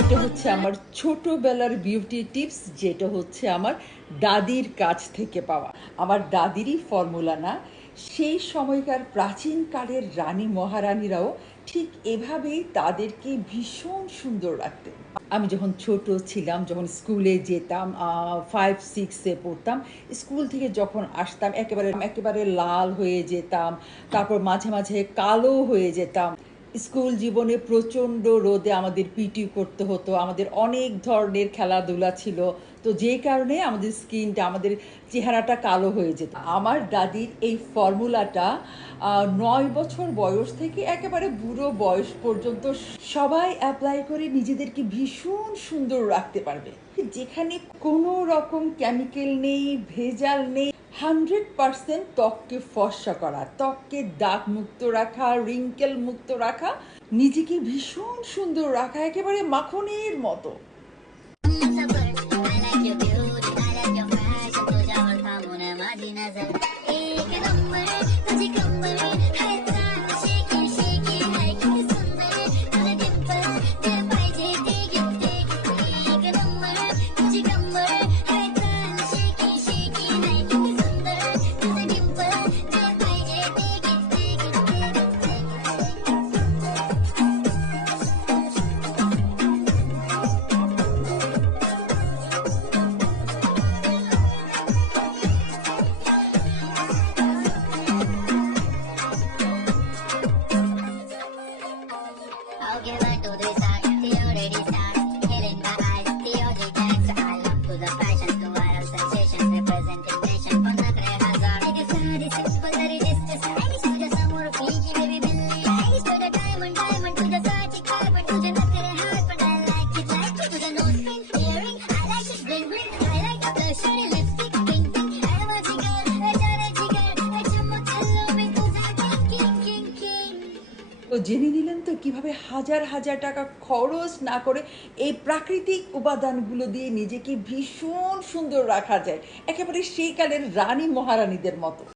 এটা হচ্ছে আমার ছোটবেলার বিউটি টিপস, যেটা হচ্ছে আমার দাদির কাছ থেকে পাওয়া। আমার দাদিরই ফর্মুলা না, সেই সময়কার প্রাচীনকালের রানী মহারানীরাও ঠিক এভাবেই তাদেরকে ভীষণ সুন্দর রাখতেন। আমি যখন ছোট ছিলাম, যখন স্কুলে যেতাম, 5-6-এ পড়তাম, স্কুল থেকে যখন আসতাম একেবারে একেবারে লাল হয়ে যেতাম, তারপর মাঝে মাঝে কালো হয়ে যেতাম। স্কুল জীবনে প্রচণ্ড রোদে আমাদের পিটি করতে হতো, আমাদের অনেক ধরনের খেলাধুলা ছিল, তো যে কারণে আমাদের স্কিনটা, আমাদের চেহারাটা কালো হয়ে যেত। আমার দাদির এই ফর্মুলাটা 9 বছর বয়স থেকে একেবারে বুড়ো বয়স পর্যন্ত সবাই অ্যাপ্লাই করে নিজেদেরকে ভীষণ সুন্দর রাখতে পারবে, যেখানে কোনো রকম কেমিক্যাল নেই, ভেজাল নেই। 100% ত্বককে ফর্সা করা, ত্বককে দাগ মুক্ত রাখা, রিঙ্কেল মুক্ত রাখা, নিজেকে ভীষণ সুন্দর রাখা, একেবারে মাখনের মতো। I'll give her to the start, the already start. Killing my eyes, the OG tags. I love to the fashion, to viral sensations, representing nation for the Grey Hazard. It is very simple, very distant. Stylish to the summer, Fiji, baby Billy. Stylish to the diamond, to the certic carbon, to the Nakare heart, but I like it. To the nose pin, earring, I like it bling bling. I like the blush, lipstick, pink pink. I want jigger, I jara jigger, I chamakallo, because I'm king. তো জেনে নিলেন তো কিভাবে হাজার হাজার টাকা খরচ না করে এই প্রাকৃতিক উপাদানগুলো দিয়ে নিজেকে ভীষণ সুন্দর রাখা যায়, একেবারে সেই কালের রানী মহারানীদের মতো।